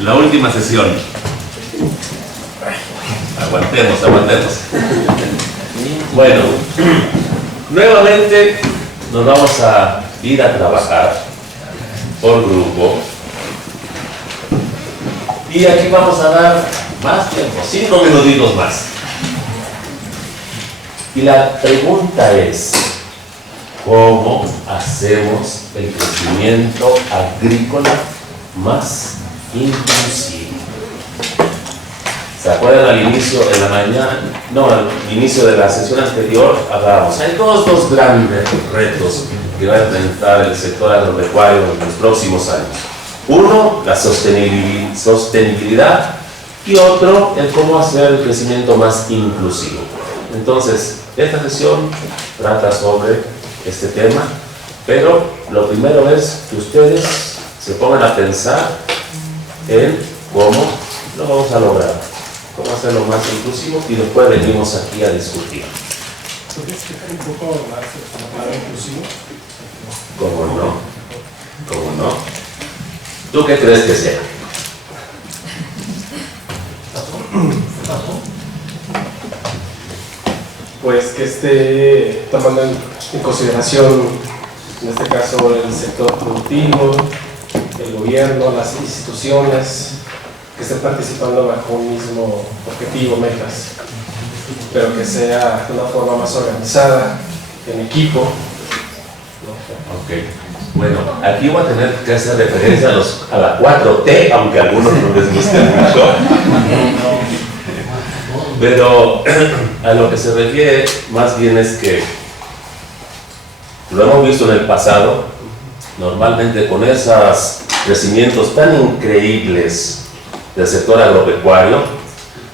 La última sesión. Aguantemos. Bueno, nuevamente nos vamos a ir a trabajar por grupo. Y aquí vamos a dar más tiempo, 5 minutitos más. Y la pregunta es, ¿cómo hacemos el crecimiento agrícola más inclusivo? ¿Se acuerdan al inicio de la mañana? No, al inicio de la sesión anterior hablábamos. Hay dos grandes retos que va a enfrentar el sector agropecuario en los próximos años. Uno, la sostenibilidad, y otro, el cómo hacer el crecimiento más inclusivo. Entonces, esta sesión trata sobre este tema, pero lo primero es que ustedes se pongan a pensar en cómo lo vamos a lograr, cómo hacerlo más inclusivo, y después venimos aquí a discutir. ¿Puedes explicar un poco más la palabra inclusivo? ¿Cómo no? ¿Tú qué crees que sea? Pues que esté tomando en consideración, en este caso, el sector productivo, el gobierno, las instituciones, que estén participando bajo un mismo objetivo, metas, pero que sea de una forma más organizada, en equipo. Ok. Bueno, aquí voy a tener que hacer referencia a la 4T, aunque a algunos no les guste mucho. Pero a lo que se refiere más bien es que lo hemos visto en el pasado, normalmente con esos crecimientos tan increíbles del sector agropecuario,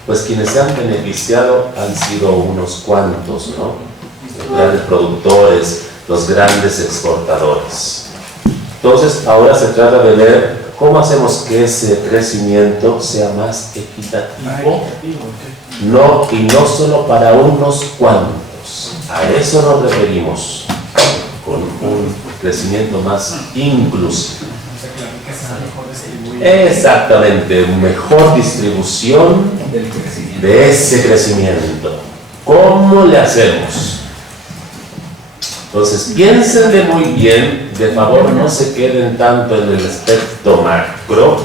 pues quienes se han beneficiado han sido unos cuantos, ¿no? Los grandes productores, los grandes exportadores. Entonces, ahora se trata de ver cómo hacemos que ese crecimiento sea más equitativo, y no solo para unos cuantos. A eso nos referimos con un crecimiento más inclusivo. Exactamente, mejor distribución de ese crecimiento. ¿Cómo le hacemos? Entonces, piénsenle muy bien, de favor no se queden tanto en el aspecto macro,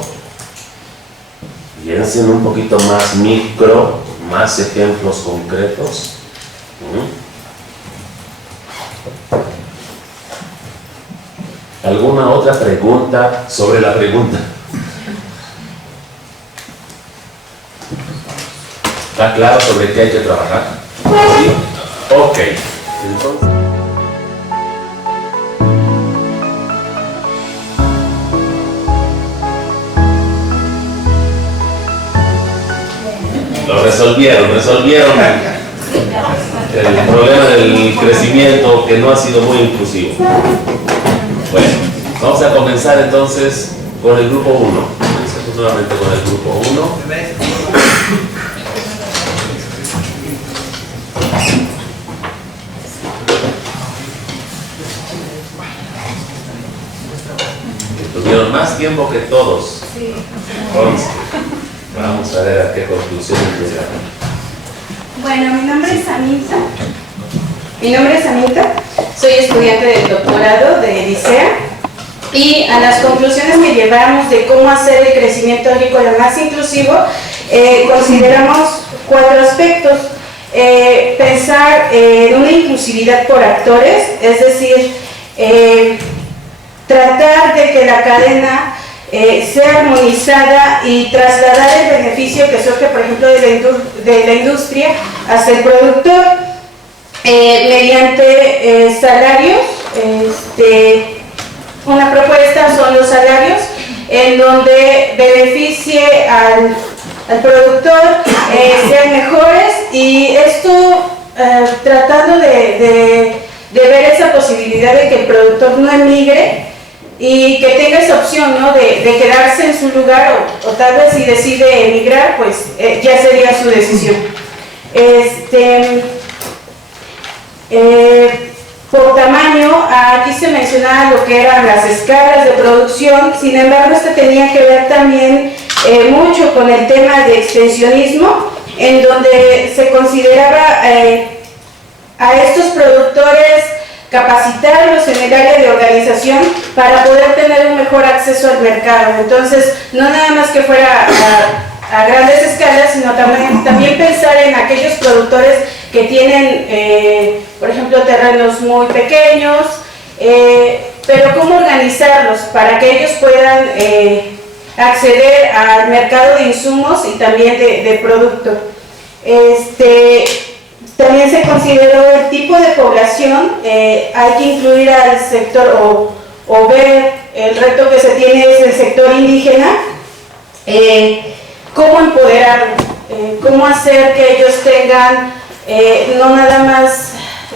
piensen un poquito más micro, más ejemplos concretos. ¿Alguna otra pregunta sobre la pregunta? ¿Está claro sobre qué hay que trabajar? ¿Sí? Ok. Entonces, lo resolvieron el problema del crecimiento que no ha sido muy inclusivo. Bueno, vamos a comenzar entonces con el grupo 1. Comencemos nuevamente con el grupo 1. Tuvieron más tiempo que todos. Entonces, vamos a ver a qué conclusiones llegaron. Bueno, mi nombre es Anita, soy estudiante del doctorado de Licea, y a las conclusiones que llevamos de cómo hacer el crecimiento agrícola más inclusivo, consideramos 4 aspectos. Pensar en una inclusividad por actores, es decir, tratar de que la cadena sea armonizada y trasladar el beneficio que surge, por ejemplo, de la industria hacia el productor, mediante salarios. Una propuesta son los salarios, en donde beneficie al productor, sean mejores, y esto tratando de ver esa posibilidad de que el productor no emigre y que tenga esa opción, ¿no?, de quedarse en su lugar, o tal vez si decide emigrar, pues ya sería su decisión. por tamaño, aquí se mencionaba lo que eran las escalas de producción, sin embargo este tenía que ver también mucho con el tema de extensionismo, en donde se consideraba a estos productores capacitarlos en el área de organización para poder tener un mejor acceso al mercado. Entonces, no nada más que fuera a grandes escalas, sino también pensar en aquellos productores que tienen, por ejemplo, terrenos muy pequeños, pero cómo organizarlos para que ellos puedan acceder al mercado de insumos y también de producto. También se consideró el tipo de población, hay que incluir al sector o ver el reto que se tiene es el sector indígena, cómo empoderarlo, cómo hacer que ellos tengan, no nada más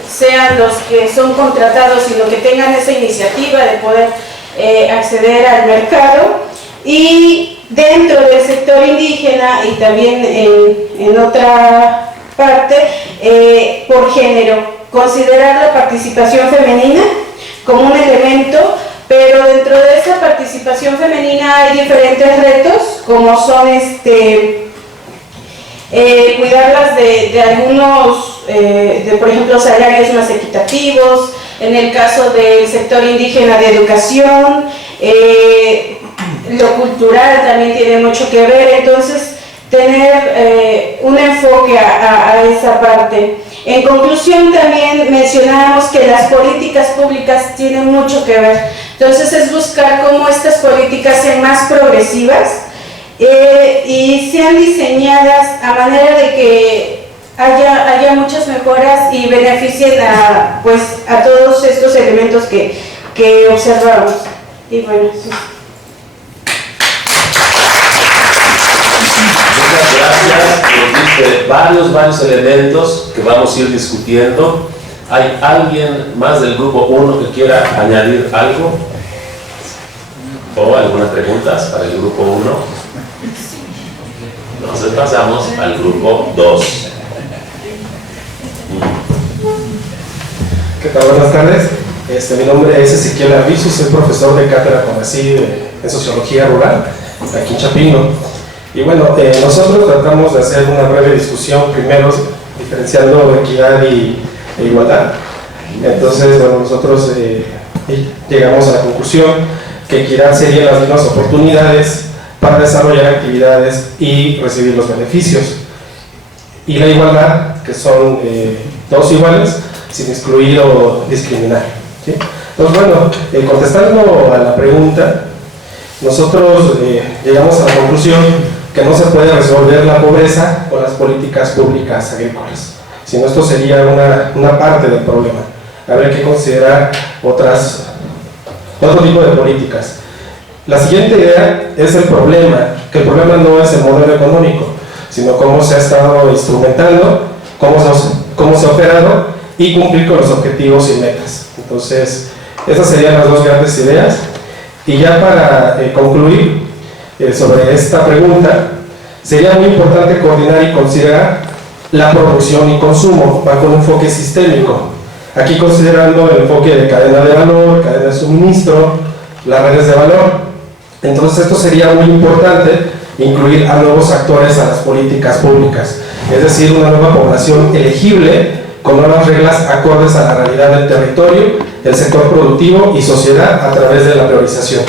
sean los que son contratados, sino que tengan esa iniciativa de poder acceder al mercado. Y dentro del sector indígena y también en otra parte, por género, considerar la participación femenina como un elemento, pero dentro de esa participación femenina hay diferentes retos, como son cuidarlas de algunos, por ejemplo, salarios más equitativos, en el caso del sector indígena de educación, lo cultural también tiene mucho que ver, entonces tener un enfoque a esa parte. En conclusión, también mencionábamos que las políticas públicas tienen mucho que ver, entonces es buscar cómo estas políticas sean más progresivas y sean diseñadas a manera de que haya muchas mejoras y beneficien a todos estos elementos que observamos. Y bueno, sí. Muchas gracias, nos diste varios elementos que vamos a ir discutiendo. ¿Hay alguien más del grupo 1 que quiera añadir algo? ¿O algunas preguntas para el grupo 1? Entonces pasamos al grupo 2. ¿Qué tal? Buenas tardes. Mi nombre es Ezequiel Arvizu, soy profesor de cátedra CONACYT en Sociología Rural, aquí en Chapingo. Y bueno, nosotros tratamos de hacer una breve discusión, primero diferenciando equidad e igualdad. Entonces, bueno, nosotros llegamos a la conclusión que equidad serían las mismas oportunidades para desarrollar actividades y recibir los beneficios. Y la igualdad, que son todos iguales, sin excluir o discriminar. ¿Sí? Entonces, bueno, contestando a la pregunta, nosotros llegamos a la conclusión que no se puede resolver la pobreza con las políticas públicas agrícolas, sino esto sería una parte del problema. Habría que considerar otro tipo de políticas. La siguiente idea es el problema, que el problema no es el modelo económico, sino cómo se ha estado instrumentando, cómo se ha operado y cumplir con los objetivos y metas. Entonces, esas serían las dos grandes ideas. Y ya para concluir sobre esta pregunta, sería muy importante coordinar y considerar la producción y consumo bajo un enfoque sistémico. Aquí considerando el enfoque de cadena de valor, cadena de suministro, las redes de valor. Entonces esto sería muy importante, incluir a nuevos actores a las políticas públicas, es decir, una nueva población elegible con nuevas reglas acordes a la realidad del territorio, el sector productivo y sociedad a través de la priorización.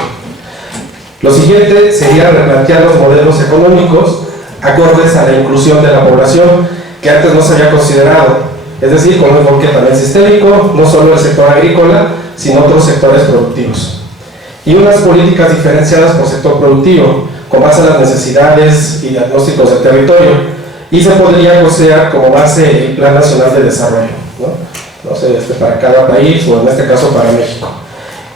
Lo siguiente sería replantear los modelos económicos acordes a la inclusión de la población que antes no se había considerado, es decir, con un enfoque también sistémico, no solo el sector agrícola, sino otros sectores productivos. Y unas políticas diferenciadas por sector productivo, con base a las necesidades y diagnósticos del territorio, y se podría considerar como base el Plan Nacional de Desarrollo, ¿no? Para cada país, o en este caso para México.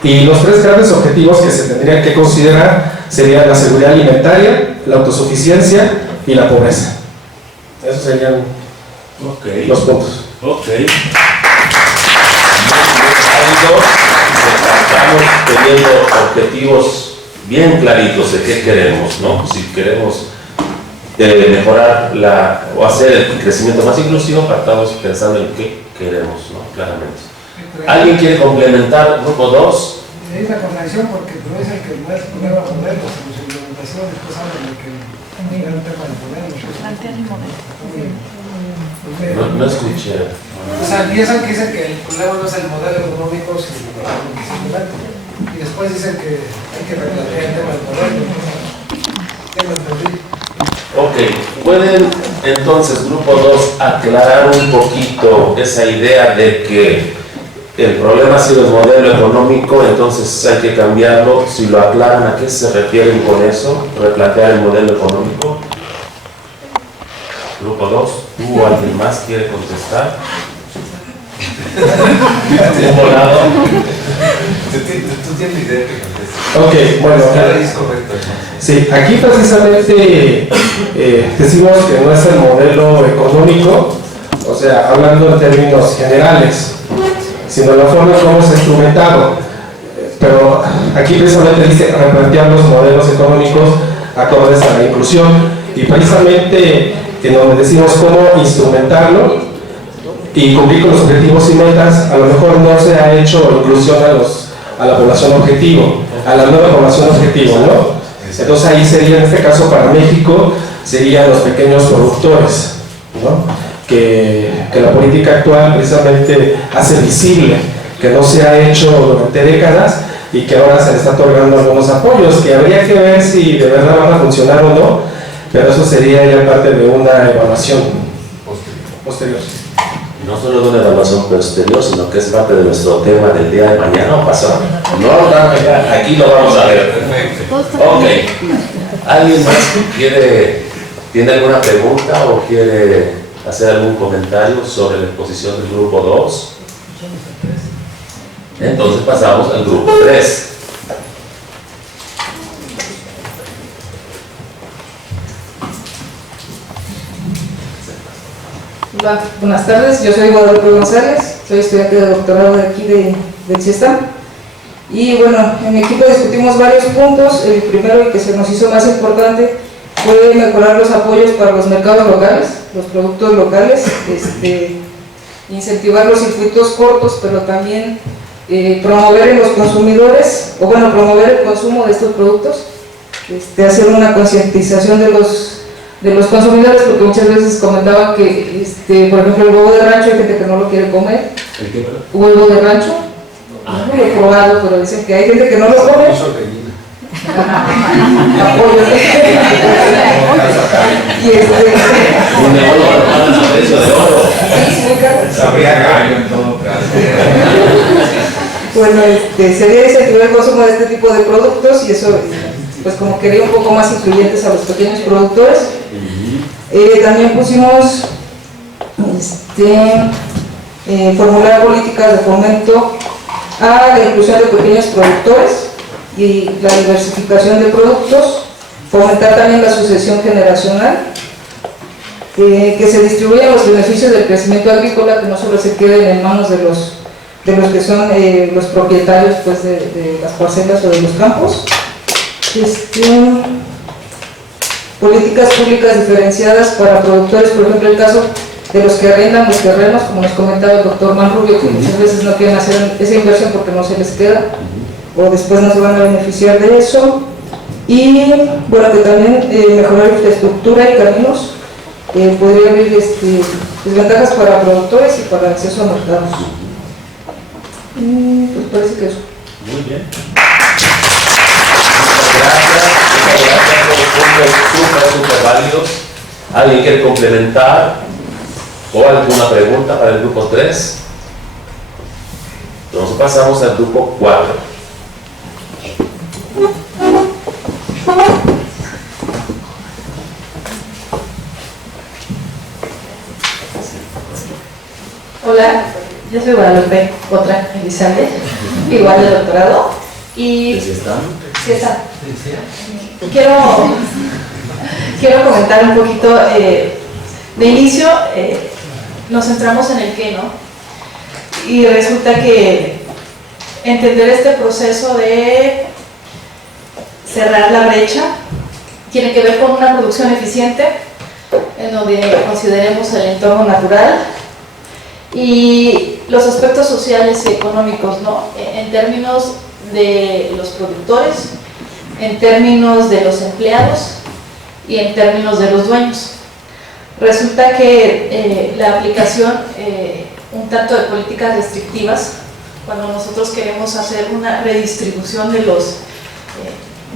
Y los tres grandes objetivos que se tendrían que considerar serían la seguridad alimentaria, la autosuficiencia y la pobreza. Esos serían los puntos. Ok. Estamos teniendo objetivos bien claritos de qué queremos, ¿no? Si queremos mejorar o hacer el crecimiento más inclusivo, estamos pensando en qué queremos, ¿no? Claramente. ¿Alguien quiere complementar grupo 2? Hay una contradicción porque no es el que no es nuevo modelo, sino su implementación, después hablan de que era un tema de modelo. Plantear el modelo. No escuché. O sea, piensan que dicen que el problema no es el modelo económico, sino lo que se implementa. Y después dicen que hay que replantear el tema del modelo. Ya lo entendí. Ok, ¿pueden entonces, grupo 2, aclarar un poquito esa idea de que el problema ha sido el modelo económico, entonces hay que cambiarlo? Si lo aclaran, ¿a qué se refieren con eso? ¿Replantear el modelo económico? Grupo 2, ¿tú o alguien más quiere contestar? ¿Un volado? Tú tienes idea que contestes. Ok, bueno, Es correcto. sí, aquí precisamente decimos que no es el modelo económico, o sea, hablando en términos generales, sino la forma en cómo se ha instrumentado. Pero aquí precisamente dice replantear los modelos económicos acordes a la inclusión, y precisamente en donde decimos cómo instrumentarlo y cumplir con los objetivos y metas, a lo mejor no se ha hecho inclusión a la población objetivo, a la nueva población objetivo, ¿no? Entonces ahí sería, en este caso para México, serían los pequeños productores, ¿no? Que la política actual precisamente hace visible, que no se ha hecho durante décadas y que ahora se le está otorgando algunos apoyos, que habría que ver si de verdad van a funcionar o no, pero eso sería ya parte de una evaluación posterior. No solo de una evaluación posterior, sino que es parte de nuestro tema del día de mañana o pasado. No, ya, aquí lo vamos a ver. Ok. ¿Alguien más tiene alguna pregunta o quiere hacer algún comentario sobre la exposición del grupo 2? Entonces pasamos al grupo 3. Hola, buenas tardes, yo soy Guadalupe González, soy estudiante de doctorado de aquí del CIESTAM. Y bueno, en mi equipo discutimos varios puntos. El primero, y que se nos hizo más importante, fue mejorar los apoyos para los mercados locales, los productos locales, incentivar los circuitos cortos, pero también promover en los consumidores, o bueno, promover el consumo de estos productos, hacer una concientización de los consumidores, porque muchas veces comentaban que, por ejemplo, el huevo de rancho, hay gente que no lo quiere comer. ¿El qué, perdón? Huevo de rancho, no lo he probado, pero dicen que hay gente que no lo come. Apoyo. Y Un negocio a precio de oro. Sabría gallo en todo caso. Bueno, sería incentivar el consumo de este tipo de productos, y eso, pues como quería un poco más incluyentes a los pequeños productores. También pusimos formular políticas de fomento a la inclusión de pequeños productores y la diversificación de productos, fomentar también la sucesión generacional, que se distribuyan los beneficios del crecimiento agrícola, que no solo se queden en manos de los que son los propietarios, pues, de las parcelas o de los campos. Políticas públicas diferenciadas para productores, por ejemplo, el caso de los que arrendan los terrenos, como nos comentaba el doctor Manrubio, que muchas veces no quieren hacer esa inversión porque no se les queda, o después no se van a beneficiar de eso. Y bueno, que también mejorar infraestructura y caminos, podría haber desventajas para productores y para acceso a mercados. Pues parece que eso. Muy bien. Muchas gracias, súper válidos. ¿Alguien quiere complementar o alguna pregunta para el grupo 3? Entonces pasamos al grupo 4. Hola, yo soy Guadalupe, otra Elizalde, igual de doctorado. Y ¿Sí están? sí está. Quiero comentar un poquito. De inicio nos centramos en el qué, ¿no? Y resulta que entender este proceso de cerrar la brecha tiene que ver con una producción eficiente, en donde consideremos el entorno natural y los aspectos sociales y económicos, ¿no? En términos de los productores, en términos de los empleados y en términos de los dueños. Resulta que la aplicación un tanto de políticas restrictivas, cuando nosotros queremos hacer una redistribución de los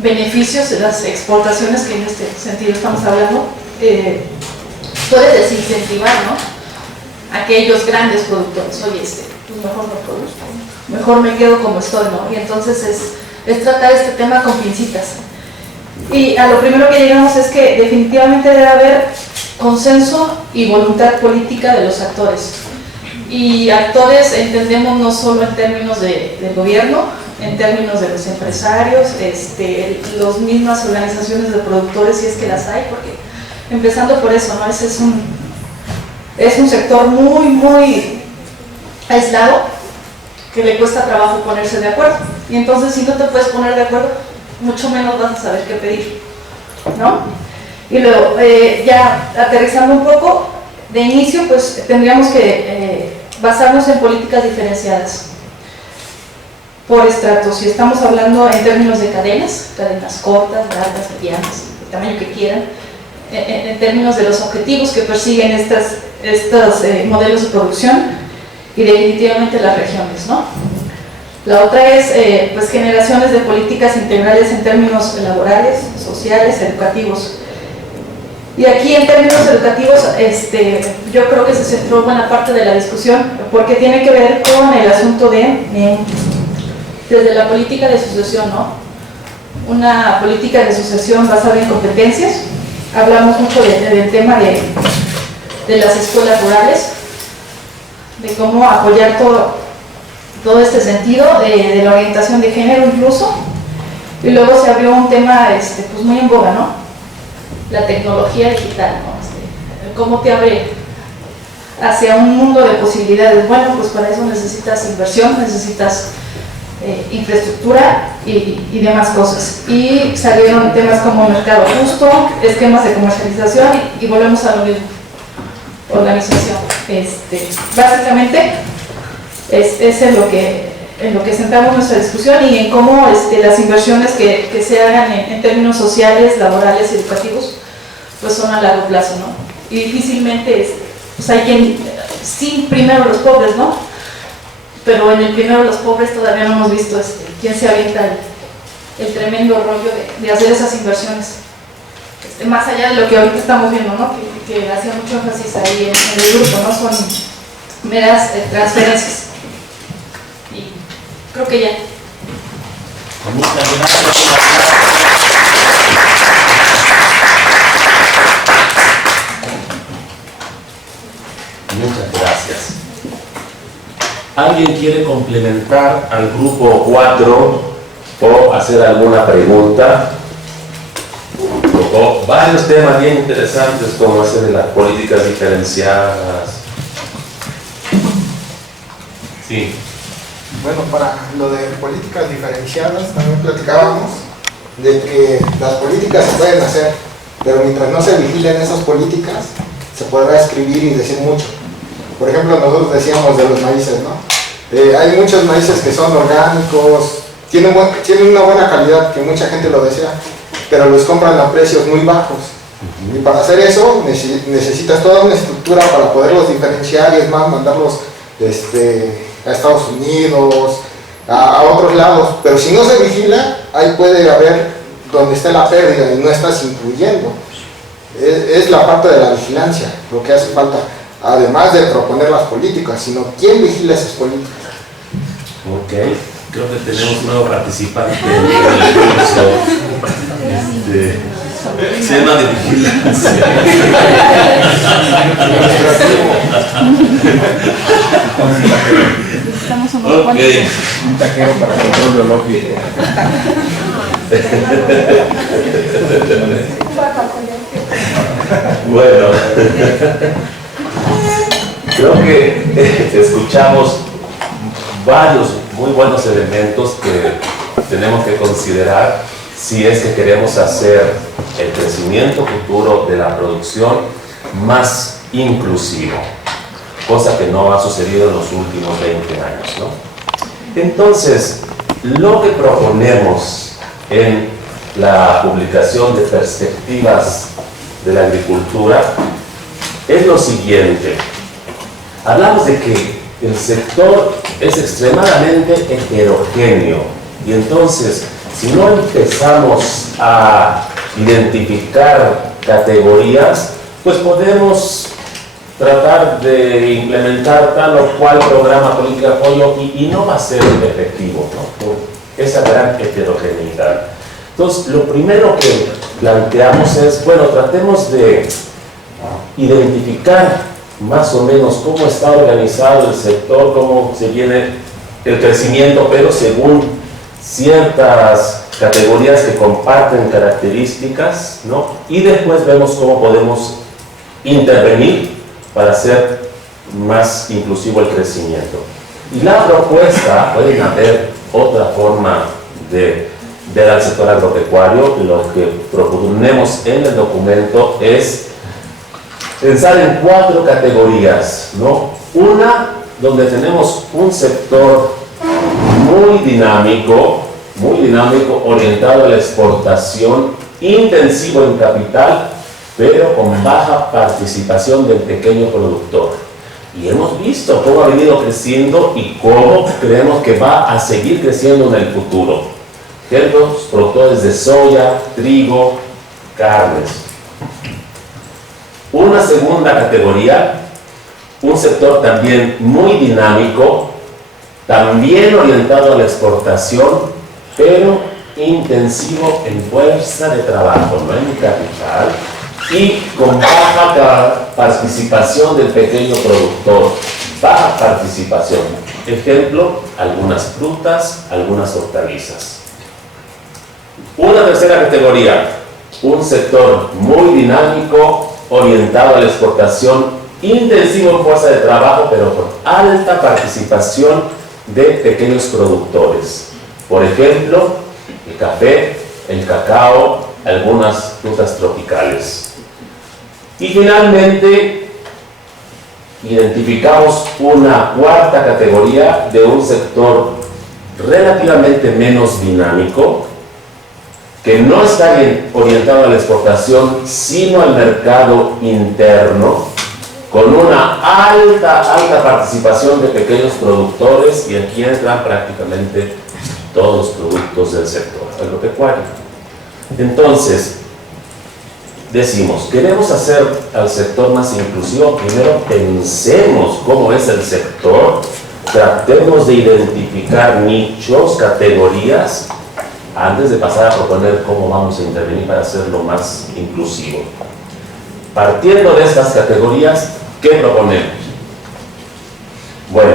beneficios de las exportaciones, que en este sentido estamos hablando, puede desincentivar, ¿no?, aquellos grandes productores. Oye, pues mejor no produzco, mejor me quedo como estoy, ¿no? Y entonces es tratar este tema con pincitas. Y a lo primero que llegamos es que definitivamente debe haber consenso y voluntad política de los actores. Y actores entendemos no solo en términos del gobierno, en términos de los empresarios, las mismas organizaciones de productores, si es que las hay, porque empezando por eso, ¿no? Ese es un sector muy aislado, que le cuesta trabajo ponerse de acuerdo. Y entonces, si no te puedes poner de acuerdo, mucho menos vas a saber qué pedir, ¿no? Y luego, ya aterrizando un poco, de inicio, pues tendríamos que basarnos en políticas diferenciadas por estratos. Si estamos hablando en términos de cadenas cortas, largas, medianas, el tamaño que quieran, en términos de los objetivos que persiguen estos modelos de producción, y definitivamente las regiones, ¿no? La otra es pues generaciones de políticas integrales en términos laborales, sociales, educativos. Y aquí en términos educativos, yo creo que se centró buena parte de la discusión, porque tiene que ver con el asunto desde la política de sucesión, ¿no? Una política de sucesión basada en competencias. Hablamos mucho del tema de las escuelas rurales, de cómo apoyar todo este sentido, de la orientación de género incluso. Y luego se abrió un tema pues muy en boga, ¿no? La tecnología digital, ¿no? Cómo te abre hacia un mundo de posibilidades. Bueno, pues para eso necesitas inversión, necesitas infraestructura y demás cosas. Y salieron temas como mercado justo, esquemas de comercialización y volvemos a lo mismo, organización. Básicamente es en lo que centramos nuestra discusión, y en cómo las inversiones que se hagan en términos sociales, laborales y educativos pues son a largo plazo, ¿no? Y difícilmente pues hay quien, sí, primero los pobres, ¿no? Pero en el primero los pobres todavía no hemos visto quién se avienta el tremendo rollo de hacer esas inversiones, más allá de lo que ahorita estamos viendo, ¿no? Que hacía mucho énfasis ahí en el grupo, ¿no? Son meras transferencias. Y creo que ya. Muchas gracias. Muchas gracias. ¿Alguien quiere complementar al grupo 4 o hacer alguna pregunta? Tocó varios temas bien interesantes, como ese de las políticas diferenciadas. Sí. Bueno, para lo de políticas diferenciadas también platicábamos de que las políticas se pueden hacer, pero mientras no se vigilen esas políticas, se podrá escribir y decir mucho. Por ejemplo, nosotros decíamos de los maíces, ¿no? Hay muchos maíces que son orgánicos, tienen una buena calidad, que mucha gente lo desea, pero los compran a precios muy bajos. Y para hacer eso necesitas toda una estructura para poderlos diferenciar, y es más, mandarlos a Estados Unidos, a otros lados. Pero si no se vigila, ahí puede haber donde esté la pérdida y no estás incluyendo. Es la parte de la vigilancia lo que hace falta, además de proponer las políticas, sino quién vigila esas políticas. Ok, creo que tenemos un nuevo participante en el curso de tema de vigilancia. Ok. Un taquero para control biológico. Bueno, creo que escuchamos varios muy buenos elementos que tenemos que considerar si es que queremos hacer el crecimiento futuro de la producción más inclusivo. cosa que no ha sucedido en los últimos 20 años, ¿no? Entonces, lo que proponemos en la publicación de perspectivas de la agricultura es lo siguiente. Hablamos de que el sector es extremadamente heterogéneo y entonces si no empezamos a identificar categorías, pues podemos tratar de implementar tal o cual programa político de apoyo y no va a ser efectivo, ¿no? Por esa gran heterogeneidad. Entonces, lo primero que planteamos es, bueno, tratemos de identificar más o menos cómo está organizado el sector, cómo se viene el crecimiento, pero según ciertas categorías que comparten características, ¿no? Y después vemos cómo podemos intervenir para hacer más inclusivo el crecimiento. Y la propuesta, pueden haber otra forma de ver al sector agropecuario. Lo que proponemos en el documento es pensar en 4 categorías, ¿no? Una, donde tenemos un sector muy dinámico, orientado a la exportación, intensivo en capital, pero con baja participación del pequeño productor. Y hemos visto cómo ha venido creciendo y cómo creemos que va a seguir creciendo en el futuro. Ejemplos, productores de soya, trigo, carnes. Una segunda categoría, un sector también muy dinámico, también orientado a la exportación, pero intensivo en fuerza de trabajo, no en capital, y con baja participación del pequeño productor, baja participación. Ejemplo, algunas frutas, algunas hortalizas. Una tercera categoría, un sector muy dinámico, orientado a la exportación, intensivo en fuerza de trabajo, pero con alta participación de pequeños productores. Por ejemplo, el café, el cacao, algunas frutas tropicales. Y finalmente, identificamos una cuarta categoría de un sector relativamente menos dinámico, que no está orientado a la exportación, sino al mercado interno, con una alta participación de pequeños productores, y aquí entran prácticamente todos los productos del sector agropecuario. Entonces, decimos, queremos hacer al sector más inclusivo. Primero pensemos cómo es el sector, tratemos de identificar nichos, categorías, antes de pasar a proponer cómo vamos a intervenir para hacerlo más inclusivo. Partiendo de estas categorías, ¿qué proponemos? Bueno,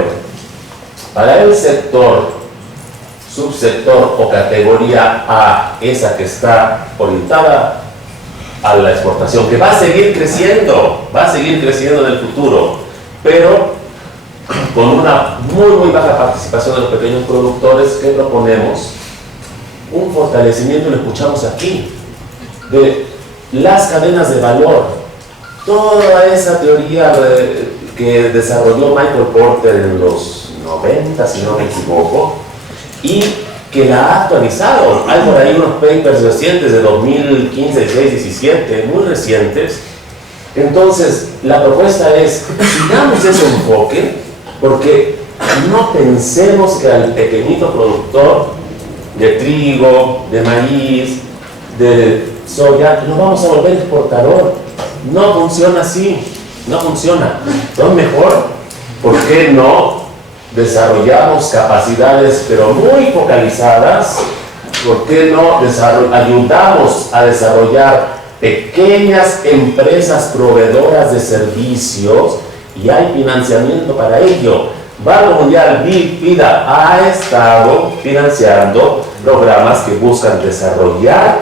para el sector, subsector o categoría A, esa que está orientada a la exportación, que va a seguir creciendo en el futuro, pero con una muy baja participación de los pequeños productores, ¿qué proponemos? Un fortalecimiento, lo escuchamos aquí, de las cadenas de valor. Toda esa teoría que desarrolló Michael Porter en los 90, si no me equivoco, y que la ha actualizado. Hay por ahí unos papers recientes de 2015, 16, 17, muy recientes. Entonces, la propuesta es, sigamos ese enfoque, porque no pensemos que al pequeñito productor de trigo, de maíz, de soya, nos vamos a volver exportador. No funciona así, no funciona. Entonces mejor, ¿por qué no desarrollamos capacidades pero muy focalizadas? ¿Por qué no ayudamos a desarrollar pequeñas empresas proveedoras de servicios y hay financiamiento para ello? Banco Mundial, vida, ha estado financiando programas que buscan desarrollar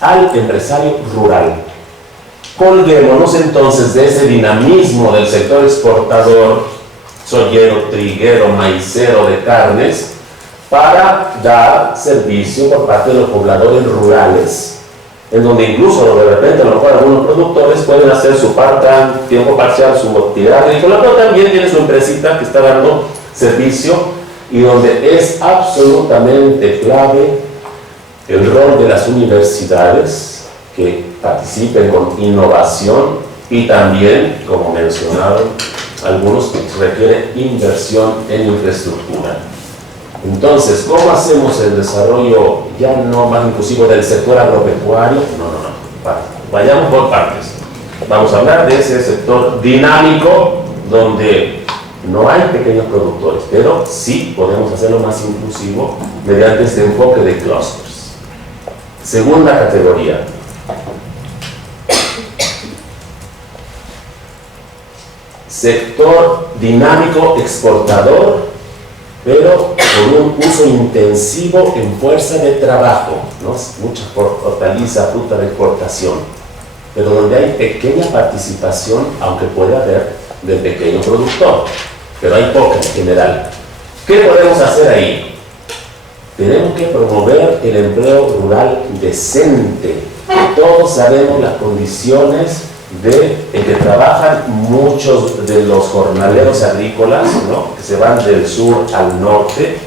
al empresario rural. Colguémonos entonces de ese dinamismo del sector exportador, soyero, triguero, maicero, de carnes, para dar servicio por parte de los pobladores rurales en donde incluso de repente a lo mejor algunos productores pueden hacer su part-time, tiempo parcial, su actividad agrícola, pero también tiene su empresita que está dando servicio y donde es absolutamente clave el rol de las universidades que participen con innovación y también, como mencionaron algunos, que requiere inversión en infraestructura. Entonces, ¿cómo hacemos el desarrollo ya no más inclusivo del sector agropecuario? No. Vayamos por partes. Vamos a hablar de ese sector dinámico donde no hay pequeños productores, pero sí podemos hacerlo más inclusivo mediante este enfoque de clusters. Segunda categoría. Sector dinámico exportador, pero con un uso intensivo en fuerza de trabajo, ¿no? Mucha hortaliza, fruta de exportación, pero donde hay pequeña participación, aunque puede haber, del pequeño productor, pero hay poca en general. ¿Qué podemos hacer ahí? Tenemos que promover el empleo rural decente. Todos sabemos las condiciones en que trabajan muchos de los jornaleros agrícolas, ¿no? Que se van del sur al norte.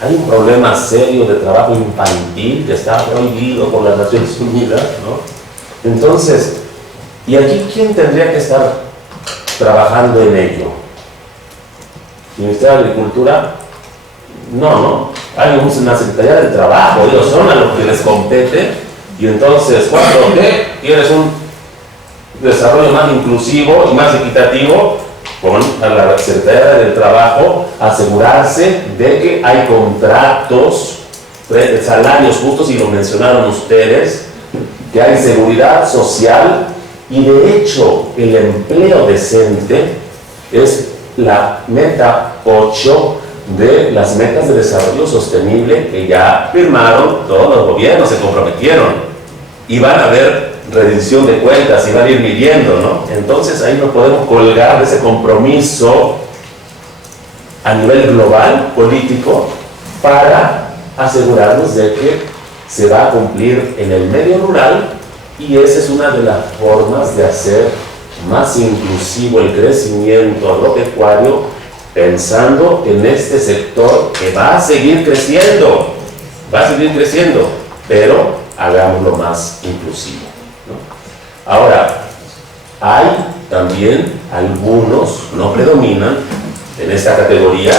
Hay un problema serio de trabajo infantil que está prohibido por las Naciones Unidas, ¿no? Entonces, ¿y aquí quién tendría que estar trabajando en ello? ¿Ministerio de Agricultura? No. Hay una Secretaría del Trabajo, ellos son a los que les compete, y entonces, ¿cuándo quieres un desarrollo más inclusivo y más equitativo? Con a la Secretaría del Trabajo asegurarse de que hay contratos, salarios justos, y lo mencionaron ustedes, que hay seguridad social, y de hecho el empleo decente es la meta 8 de las metas de desarrollo sostenible que ya firmaron todos los gobiernos, se comprometieron, y van a haber rendición de cuentas y van a ir midiendo, ¿no? Entonces ahí nos podemos colgar de ese compromiso a nivel global, político, para asegurarnos de que se va a cumplir en el medio rural, y esa es una de las formas de hacer más inclusivo el crecimiento agropecuario, pensando en este sector que va a seguir creciendo, pero hagámoslo más inclusivo, ¿no? Ahora, hay también algunos, no predominan en esta categoría,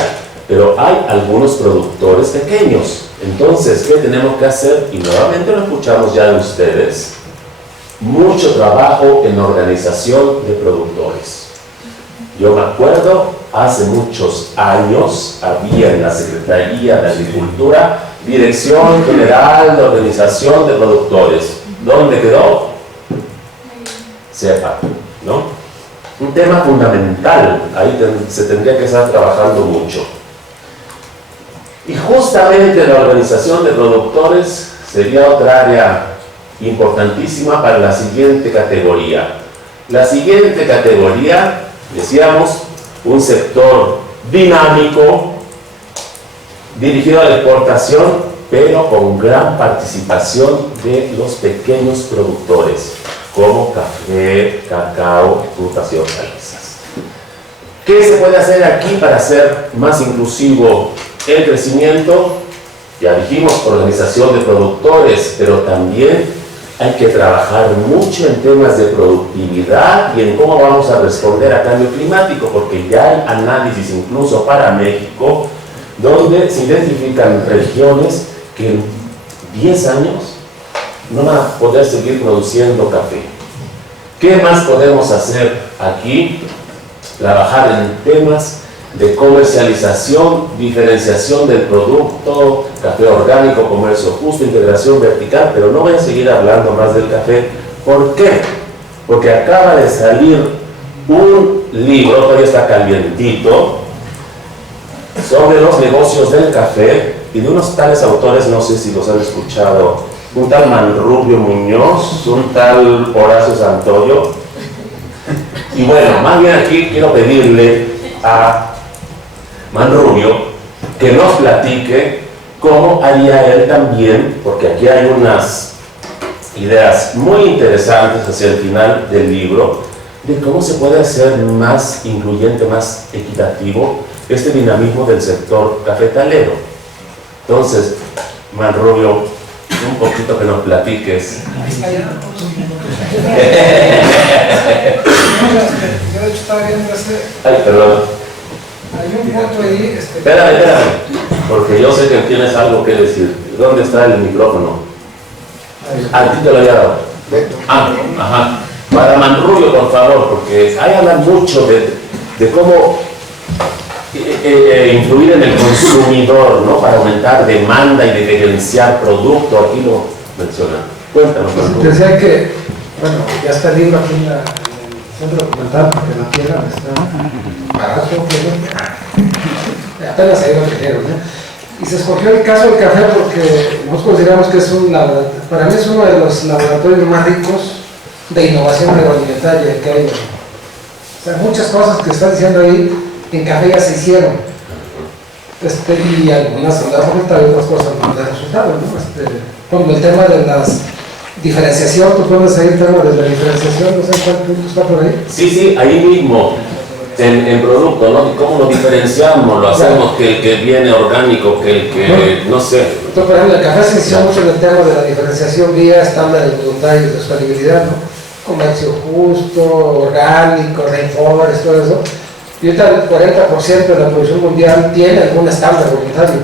pero hay algunos productores pequeños. Entonces, ¿qué tenemos que hacer? Y nuevamente lo escuchamos ya de ustedes, mucho trabajo en organización de productores. Yo me acuerdo, hace muchos años había en la Secretaría de Agricultura Dirección General de Organización de Productores. ¿Dónde quedó? SEPA, ¿no? Un tema fundamental, ahí se tendría que estar trabajando mucho. Y justamente la organización de productores sería otra área importantísima para la siguiente categoría. La siguiente categoría, decíamos, un sector dinámico, dirigido a la exportación, pero con gran participación de los pequeños productores, como café, cacao, frutas y hortalizas. ¿Qué se puede hacer aquí para hacer más inclusivo el crecimiento? Ya dijimos, organización de productores, pero también hay que trabajar mucho en temas de productividad y en cómo vamos a responder a cambio climático, porque ya hay análisis incluso para México, donde se identifican regiones que en 10 años no van a poder seguir produciendo café. ¿Qué más podemos hacer aquí? Trabajar en temas de comercialización, diferenciación del producto, café orgánico, comercio justo, integración vertical, pero no voy a seguir hablando más del café. ¿Por qué? Porque acaba de salir un libro, todavía está calientito, sobre los negocios del café, y de unos tales autores, no sé si los han escuchado, un tal Manrubio Muñoz, un tal Horacio Santoyo. Y bueno, más bien aquí quiero pedirle a Manrubio que nos platique cómo haría él también, porque aquí hay unas ideas muy interesantes hacia el final del libro de cómo se puede hacer más incluyente, más equitativo este dinamismo del sector cafetalero. Entonces, Manrubio, un poquito que nos platiques. Yo de hecho estaba viendo Ay, perdón. hay un punto ahí, Espérame, porque yo sé que tienes algo que decir. ¿Dónde está el micrófono? A ti te lo había dado. Ajá. Para Manrubio, por favor, porque ahí hablan mucho de cómo influir en el consumidor, ¿no? Para aumentar demanda y diferenciar producto. Aquí lo mencionan. Cuéntanos, Manrubio. decía que, bueno, ya está el libro aquí en el centro documental, para que lo quieran, está barato, apenas ahí lo trajeron, ¿no? Y se escogió el caso del café porque nosotros consideramos que es para mí es uno de los laboratorios más ricos de innovación agroalimentaria que hay. O sea, muchas cosas que están diciendo ahí en café ya se hicieron. Y algunas han dado resultado y otras cosas no han dado resultado, ¿no? Como el tema de las diferenciación, tú pones ahí el tema de la diferenciación, no sé en cuál punto está por ahí. Sí, ahí mismo. En producto, ¿no? ¿Cómo lo diferenciamos? Lo hacemos que el que viene orgánico, que el que, no sé. Entonces, por ejemplo, el café se inició mucho en el tema de la diferenciación vía estándares voluntarios de sostenibilidad, ¿no? Comercio justo, orgánico, rainforest, todo eso. Y ahorita el 40% de la producción mundial tiene algún estándar voluntario.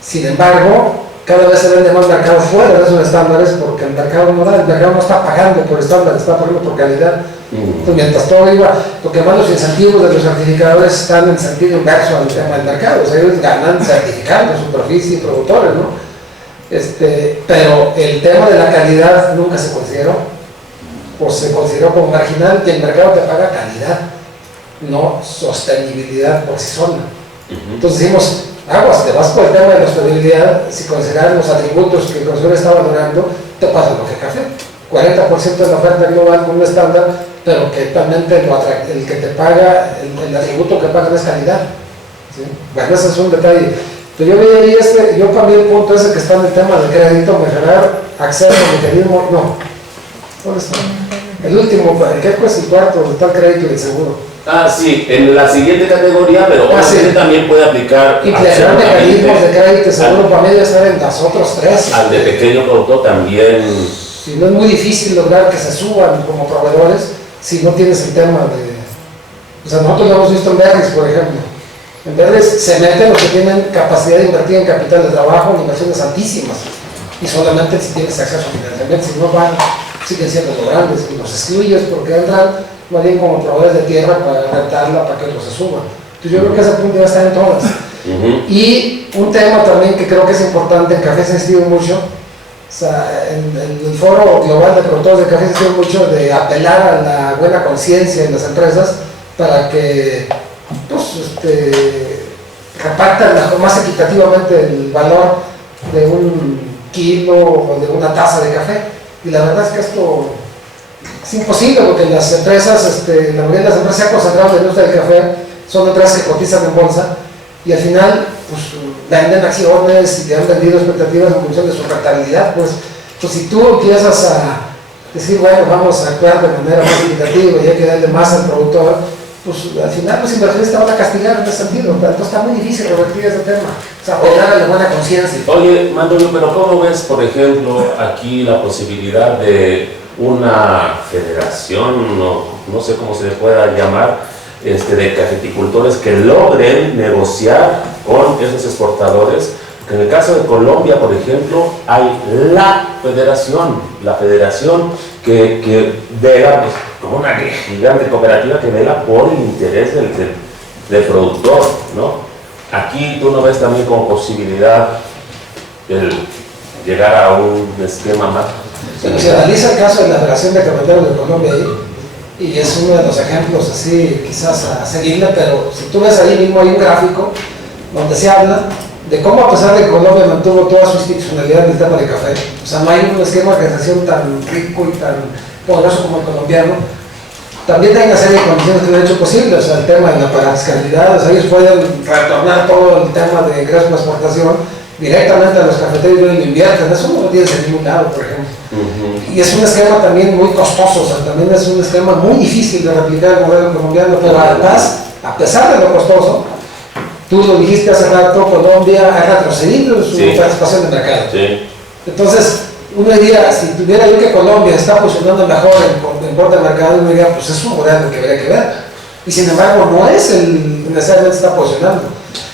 Sin embargo, cada vez se vende más mercado fuera de esos estándares porque el mercado no está pagando por estándar, está pagando por calidad. Entonces, mientras todo iba, porque además los incentivos de los certificadores están en sentido inverso al tema del mercado, o sea, ellos ganan certificando superficie y productores, ¿no? Pero el tema de la calidad nunca se consideró, o se consideró como marginal, que el mercado te paga calidad, no sostenibilidad por sí sola. Entonces dijimos, aguas, te vas por el tema de la sostenibilidad, si consideras los atributos que el consumidor está valorando, te pasa lo que el café. 40% de la oferta global con un estándar, pero que realmente el que te paga, el atributo que pagan es calidad. ¿Sí? Bueno, ese es un detalle. Pero yo veía ahí yo cambié el punto ese que está en el tema del crédito, mejorar acceso al mecanismo, no. ¿Dónde está? El último, ¿qué pues el cuarto? ¿Dónde está el crédito y el seguro? Sí, en la siguiente categoría, pero sí. También puede aplicar implementar mecanismos de crédito y seguro para mí debe estar en las otros tres. Al de pequeño productor también. Si no es muy difícil lograr que se suban como proveedores si no tienes el tema de... O sea, nosotros lo hemos visto en Berries, por ejemplo. En Berries se meten los que tienen capacidad de invertir en capital de trabajo en inversiones altísimas. Y solamente si tienes acceso a financiamiento, si no van, siguen siendo los grandes. Y los excluyes porque entran más bien como proveedores de tierra para rentarla para que otros se suban. Entonces yo creo que ese punto ya está en todas. Y un tema también que creo que es importante, en café se ha insistido mucho, o sea, en el foro global de productores de café se ha mucho de apelar a la buena conciencia en las empresas para que repartan más equitativamente el valor de un kilo o de una taza de café. Y la verdad es que esto es imposible porque las empresas, la mayoría de las empresas se han concentrado en la industria del café, son empresas que cotizan en bolsa y al final venden acciones y te han vendido expectativas en función de su rentabilidad. Pues si tú empiezas a decir, bueno, vamos a actuar de manera más equitativa y hay que darle más al productor, pues al final los inversionistas van a castigar en ese sentido. Entonces está muy difícil revertir ese tema, o sea, apoyar a la buena conciencia. Oye, Manrubio, pero ¿cómo ves, por ejemplo, aquí la posibilidad de una federación, no sé cómo se le pueda llamar, de cafeticultores que logren negociar con esos exportadores? Que en el caso de Colombia, por ejemplo, hay la federación que vela, pues, como una gigante cooperativa que vela por el interés del productor, ¿no? Aquí tú no ves también como posibilidad el llegar a un esquema más. Se analiza el caso de la Federación de Cafeteros de Colombia ahí, y es uno de los ejemplos así quizás a seguirle, pero si tú ves ahí mismo hay un gráfico donde se habla de cómo, a pesar de que Colombia mantuvo toda su institucionalidad en el tema de café, o sea, no hay un esquema de organización tan rico y tan poderoso como el colombiano, también hay una serie de condiciones que lo han hecho posible, o sea, el tema de la parascalidad, o sea, ellos pueden retornar todo el tema de ingreso de exportación directamente a los cafeteros y lo invierten, eso no lo tienes en ningún lado, por ejemplo. Y es un esquema también muy costoso, o sea, también es un esquema muy difícil de replicar el modelo colombiano, pero además, a pesar de lo costoso, tú lo dijiste hace rato, Colombia ha retrocedido en su participación de mercado. Sí. Entonces, uno diría, si tuviera yo que Colombia está funcionando mejor en cuota de mercado, uno diría, pues es un modelo que habría que ver. Y sin embargo, no es el que necesariamente está posicionando.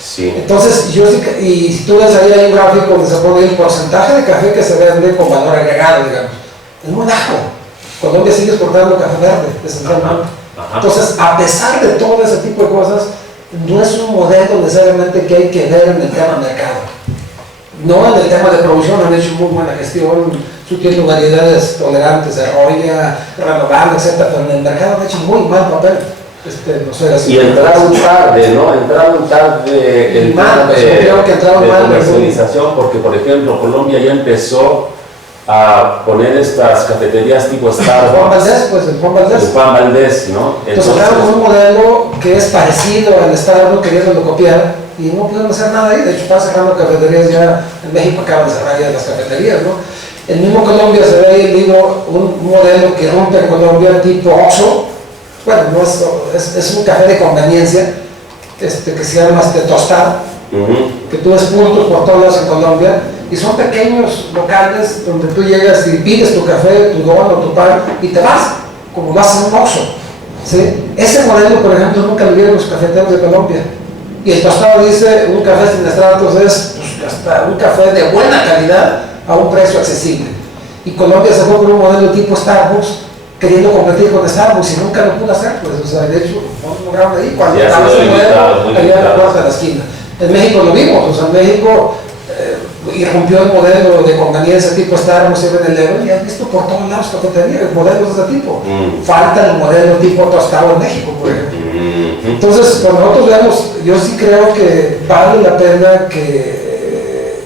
Sí. Entonces, yo sí, y si tú ves ahí hay un gráfico donde se pone el porcentaje de café que se vende con valor agregado, digamos, es muy bajo. Colombia sigue exportando café verde, esencialmente. Entonces, a pesar de todo ese tipo de cosas, no es un modelo necesariamente que hay que ver en el tema mercado. No en el tema de producción, han hecho muy buena gestión, surtiendo variedades tolerantes, arroya, renovable, etc. Pero en el mercado han hecho muy mal papel. No sé, así. Y entraron tarde, ¿no? Entraron tarde el tema de comercialización, porque por ejemplo Colombia ya empezó a poner estas cafeterías tipo Starbucks. Juan Valdés, pues el Juan Valdés. El Juan Valdés, ¿no? Entonces creamos un modelo que es parecido al Starbucks, queriéndolo copiar, y no pudieron hacer nada ahí. De hecho, están cerrando cafeterías ya en México, acaban de cerrar ya las cafeterías, ¿no? En mismo Colombia se ve ahí el libro, un modelo que rompe en Colombia tipo Oxxo. Bueno, no es un café de conveniencia que se llama Tostar, que tú ves puntos por todos lados en Colombia, y son pequeños locales donde tú llegas y pides tu café, tu don o tu pan y te vas, como lo hacen un Oxxo. ¿Sí? Ese modelo, por ejemplo, nunca lo vieron los cafeteros de Colombia. Y el tostado dice, un café sin estratos es pues, hasta un café de buena calidad a un precio accesible. Y Colombia se fue con un modelo tipo Starbucks, queriendo competir con Starbucks y nunca lo pudo hacer, pues, o sea, de hecho, no lo lograron ahí, cuando estaba ese modelo, allá en la puerta de la esquina. En México lo vimos, o sea, en México irrumpió el modelo de conveniencia tipo Starbucks, 7-Eleven, y has visto por todos lados cafeterías, modelos de ese tipo. Falta el modelo tipo tostado en México, por ejemplo. Entonces, cuando nosotros veamos, yo sí creo que vale la pena que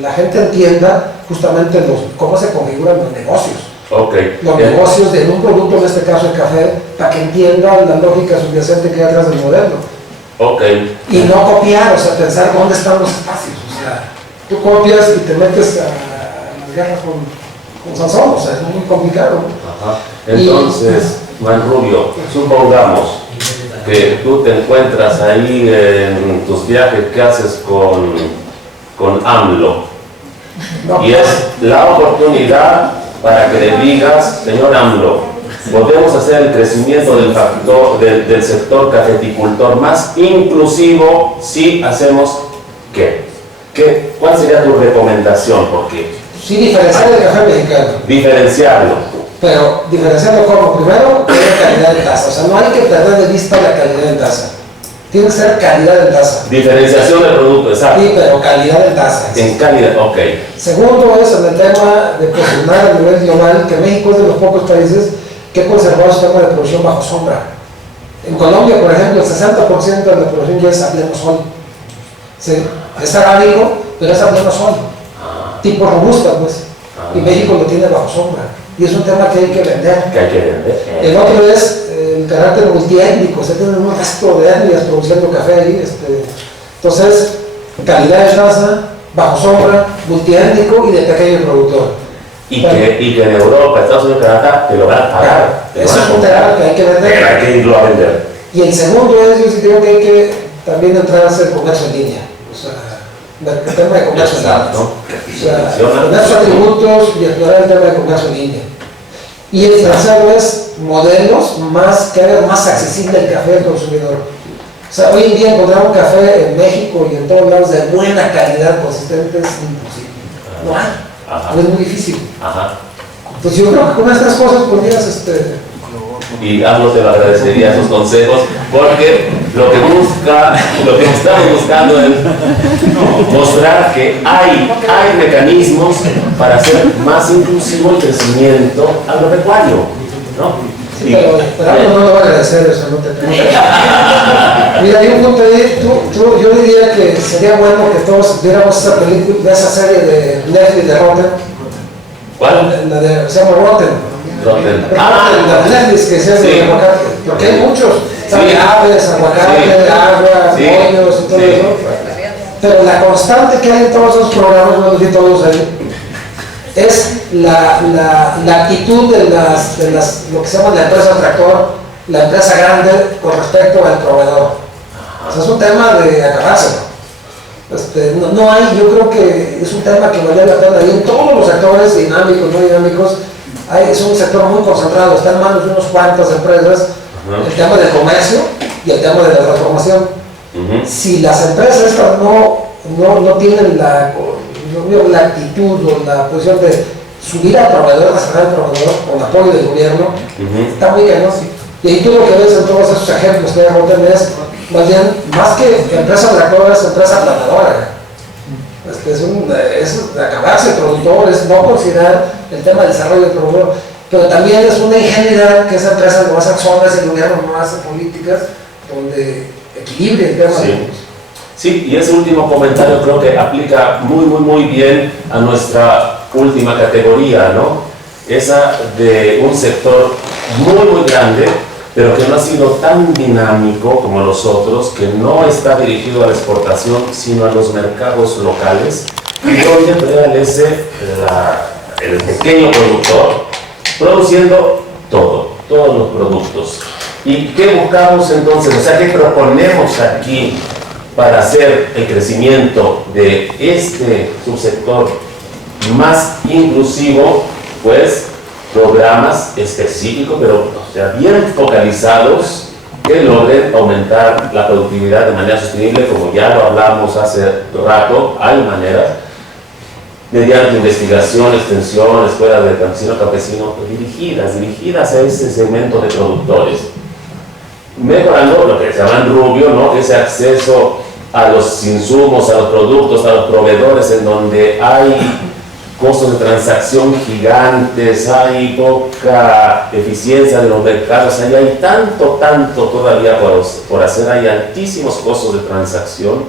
la gente entienda justamente cómo se configuran los negocios. Los negocios de un producto, en este caso el café, para que entiendan la lógica subyacente que hay atrás del modelo. Y no copiar, o sea, pensar dónde están los espacios. O sea, tú copias y te metes a las guerras con Sansón, o sea, es muy complicado. Entonces, Manrubio, supongamos que tú te encuentras ahí en tus viajes que haces con AMLO, y es la oportunidad para que le digas, señor AMLO, podemos hacer el crecimiento del sector cafeticultor más inclusivo si hacemos ¿qué? ¿Cuál sería tu recomendación? Porque sí, diferenciar el café mexicano. Diferenciarlo. Pero diferenciarlo como, primero, la calidad de taza. O sea, no hay que perder de vista la calidad de taza. Tiene que ser calidad de taza. Diferenciación del producto, exacto. Sí, pero calidad de taza. En calidad, Segundo es en el tema de posicionar a nivel global, que México es de los pocos países que conservó su tema de producción bajo sombra. En Colombia, por ejemplo, el 60% de la producción ya es a pleno sol. ¿Sí? Es arábico, pero es a pleno sol. Tipo robusta, pues. Y México lo tiene bajo sombra. Y es un tema que hay que vender. El otro es el carácter multiétnico, o sea, tienen un resto de etnias produciendo café ahí. Entonces, calidad de taza, bajo sombra, multiétnico y de pequeño productor. Y que en Europa, Estados Unidos, Canadá, te lo van a pagar. Eso es un tema que hay que vender. Pero hay que irlo a vender. Y el segundo es, yo sí creo que hay que también entrar a hacer comercio en línea. O sea, el tema de comercio en línea. O sea, poner sus atributos y explorar el tema de comercio en línea. Y el tercero es modelos que hagan más accesible el café al consumidor. O sea, hoy en día encontrar un café en México y en todos lados de buena calidad consistente es imposible. No hay. Es muy difícil. Entonces yo creo que con estas cosas podrías y AMLO te lo agradecería esos consejos, porque lo que estamos buscando es mostrar que hay mecanismos para hacer más inclusivo el crecimiento agropecuario, ¿no? Sí, pero AMLO no lo va a agradecer, eso no te Mira, hay un punto ahí, yo diría que sería bueno que todos viéramos esa película, esa serie de Netflix de Rotten. ¿Cuál? Se llama Rotten. La Netflix que se hace de aguacate, porque hay muchos, aves, aguacate, agua, pollos y todo eso. Pero la constante que hay en todos esos programas, no los vi todos ahí, es la actitud de lo que se llama la empresa tractor, la empresa grande con respecto al proveedor. O sea, es un tema de acabarse. No hay, yo creo que es un tema que vale la pena. Y en todos los sectores dinámicos, no dinámicos, es un sector muy concentrado, está en manos de unas cuantas empresas. El tema del comercio y el tema de la transformación. Si las empresas estas no tienen la actitud o la posición de subir al proveedor, a cerrar al proveedor con apoyo del gobierno, está muy cañón. Y ahí tú lo que ves en todos esos ejemplos que es más bien, más que empresa tractora, es empresa planadora. Es acabarse el productor, es no considerar el tema del desarrollo del productor, pero también es una ingenuidad que esa empresa no hace zonas, el gobierno no hace políticas donde equilibre el tema. Sí, y ese último comentario creo que aplica muy bien a nuestra última categoría, ¿no? Esa de un sector muy grande, pero que no ha sido tan dinámico como los otros, que no está dirigido a la exportación, sino a los mercados locales, y donde prevalece el pequeño productor, produciendo todos los productos. ¿Y qué buscamos entonces? O sea, ¿qué proponemos aquí para hacer el crecimiento de este subsector más inclusivo? Pues programas específicos, pero bien focalizados, que logren aumentar la productividad de manera sostenible, como ya lo hablamos hace rato. Hay maneras, mediante investigación, extensión, escuelas de campesino, dirigidas a ese segmento de productores, mejorando lo que se llama Rubio, ¿no? Ese acceso a los insumos, a los productos, a los proveedores, en donde hay costos de transacción gigantes, hay poca eficiencia de los mercados, ahí hay tanto todavía por hacer, hay altísimos costos de transacción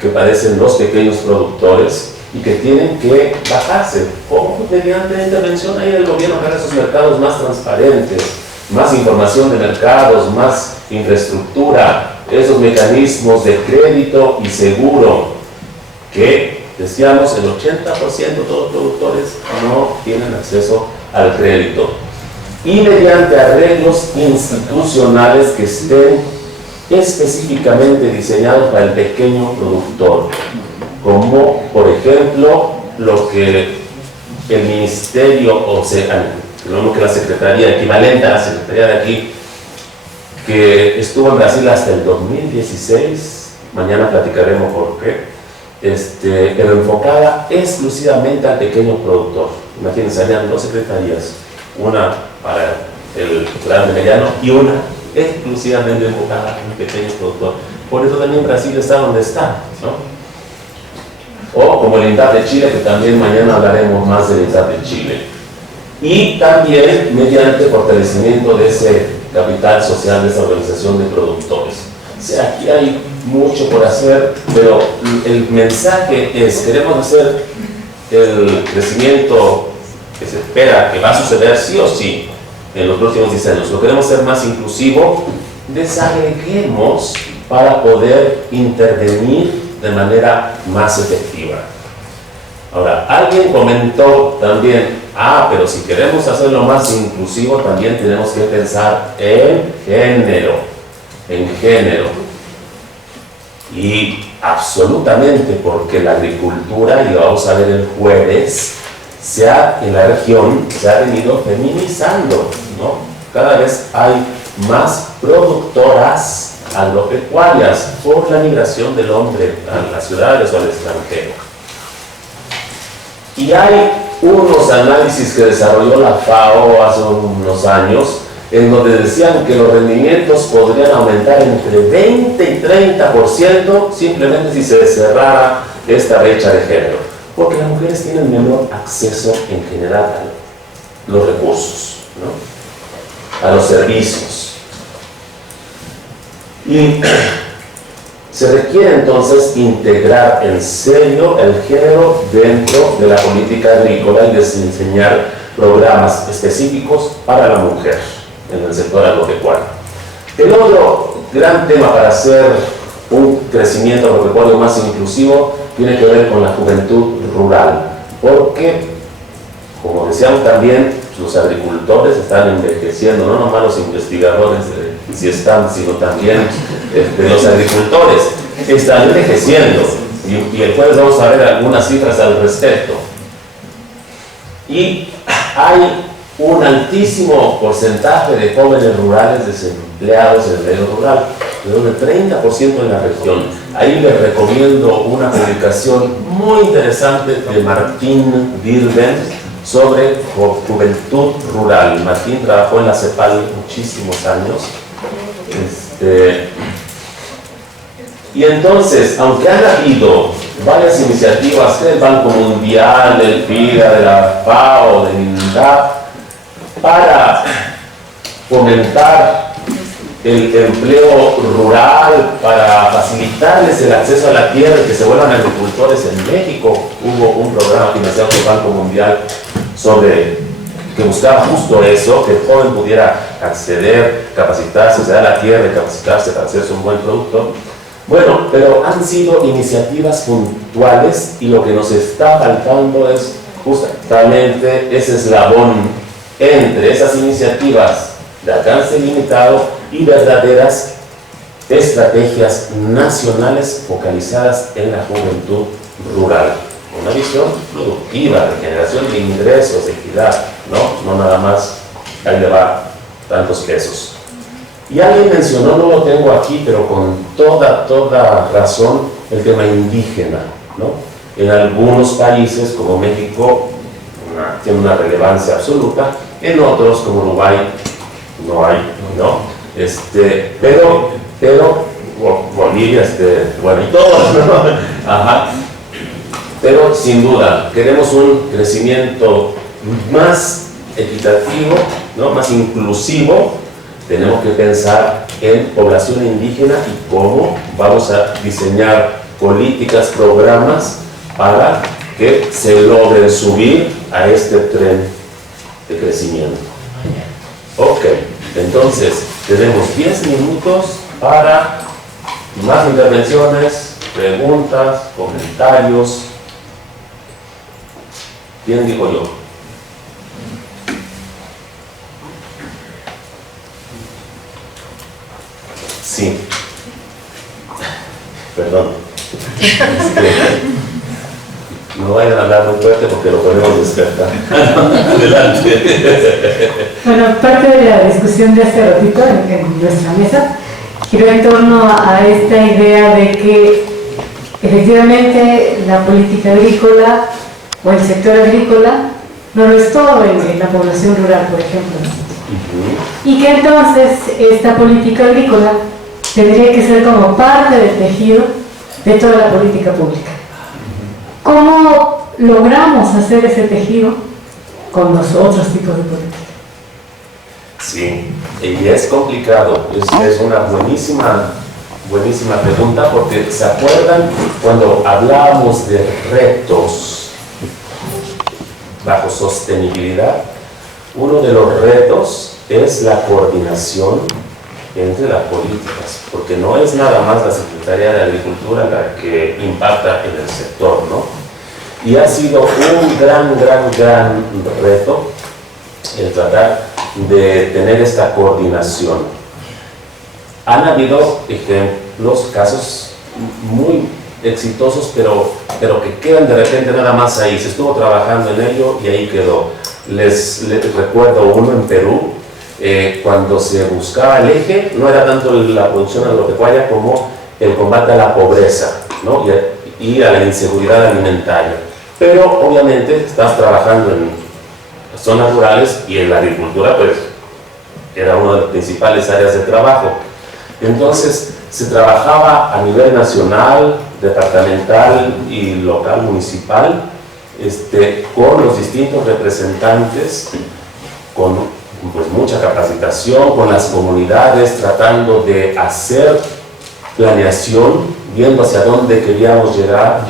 que padecen los pequeños productores y que tienen que bajarse, como mediante la intervención ahí del gobierno para esos mercados más transparentes, más información de mercados, más infraestructura, esos mecanismos de crédito y seguro que, decíamos, el 80% de todos los productores no tienen acceso al crédito, y mediante arreglos institucionales que estén específicamente diseñados para el pequeño productor, como por ejemplo lo que el ministerio, o sea, lo que la secretaría, equivalente a la secretaría de aquí, que estuvo en Brasil hasta el 2016, mañana platicaremos por qué, pero enfocada exclusivamente al pequeño productor. Imagínense, habían dos secretarías, una para el grande mediano y una exclusivamente enfocada al pequeño productor. Por eso también Brasil está donde está, ¿no? O como el INDAP de Chile, que también mañana hablaremos más del INDAP de Chile. Y también mediante fortalecimiento de ese capital social, de esa organización de productores. O sea, aquí hay mucho por hacer, pero el mensaje es: queremos hacer el crecimiento que se espera que va a suceder sí o sí en los próximos 10 años. Lo queremos hacer más inclusivo, desagreguemos para poder intervenir de manera más efectiva. Ahora, alguien comentó también, pero si queremos hacerlo más inclusivo, también tenemos que pensar en género. Y absolutamente, porque la agricultura, y vamos a ver el jueves, en la región se ha venido feminizando, ¿no? Cada vez hay más productoras agropecuarias por la migración del hombre a las ciudades o al extranjero. Y hay unos análisis que desarrolló la FAO hace unos años, en donde decían que los rendimientos podrían aumentar entre 20 y 30% simplemente si se cerrara esta brecha de género, porque las mujeres tienen menor acceso en general a los recursos, ¿no? A los servicios. Y se requiere entonces integrar en serio el género dentro de la política agrícola y diseñar programas específicos para la mujer en el sector agropecuario. El otro gran tema para hacer un crecimiento agropecuario más inclusivo tiene que ver con la juventud rural, porque como decían también, los agricultores están envejeciendo, no nomás los investigadores si están, sino también los agricultores están envejeciendo. Y el jueves vamos a ver algunas cifras al respecto. Y hay un altísimo porcentaje de jóvenes rurales desempleados en el medio rural, de 30% en la región. Ahí les recomiendo una publicación muy interesante de Martín Birben sobre juventud rural. Martín trabajó en la CEPAL muchísimos años. Y entonces, aunque han habido varias iniciativas del Banco Mundial, del FIRA, de la FAO, del INDAP, para fomentar el empleo rural, para facilitarles el acceso a la tierra y que se vuelvan agricultores en México, hubo un programa financiado por el Banco Mundial que buscaba justo eso, que el joven pudiera acceder, capacitarse, acceder a la tierra y capacitarse para hacerse un buen producto. Bueno, pero han sido iniciativas puntuales y lo que nos está faltando es justamente ese eslabón entre esas iniciativas de alcance limitado y verdaderas estrategias nacionales focalizadas en la juventud rural. Una visión productiva, de generación de ingresos, de equidad, no nada más, ahí le va tantos pesos. Y alguien mencionó, no lo tengo aquí, pero con toda razón, el tema indígena, ¿no? En algunos países, como México, tiene una relevancia absoluta, en otros, como Uruguay, no hay, ¿no? Pero Bolivia, bueno, y todos, ¿no? Ajá. Pero sin duda, queremos un crecimiento más equitativo, ¿no? Más inclusivo. Tenemos que pensar en población indígena y cómo vamos a diseñar políticas, programas para que se logren subir a este tren de crecimiento. Ok, entonces tenemos 10 minutos para más intervenciones, preguntas, comentarios. ¿Quién dijo yo? Sí. Perdón. No vayan a hablar muy fuerte porque lo podemos despertar. Adelante. Bueno, parte de la discusión de hace ratito en nuestra mesa giró en torno a esta idea de que efectivamente la política agrícola o el sector agrícola no lo es todo en la población rural, por ejemplo, ¿no? Y que entonces esta política agrícola tendría que ser como parte del tejido de toda la política pública. ¿Cómo logramos hacer ese tejido con los otros tipos de política? Sí, y es complicado, es una buenísima pregunta, porque ¿se acuerdan cuando hablábamos de retos bajo sostenibilidad? Uno de los retos es la coordinación entre las políticas, porque no es nada más la Secretaría de Agricultura la que impacta en el sector, ¿no? Y ha sido un gran reto el tratar de tener esta coordinación. Han habido ejemplos, casos muy exitosos, pero que quedan de repente nada más ahí. Se estuvo trabajando en ello y ahí quedó. Les recuerdo uno en Perú, cuando se buscaba el eje, no era tanto la producción agropecuaria como el combate a la pobreza, ¿no? y a la inseguridad alimentaria. Pero obviamente estás trabajando en zonas rurales y en la agricultura pues era una de las principales áreas de trabajo. Entonces se trabajaba a nivel nacional, departamental y local, municipal, con los distintos representantes, con pues mucha capacitación, con las comunidades, tratando de hacer planeación, viendo hacia dónde queríamos llegar,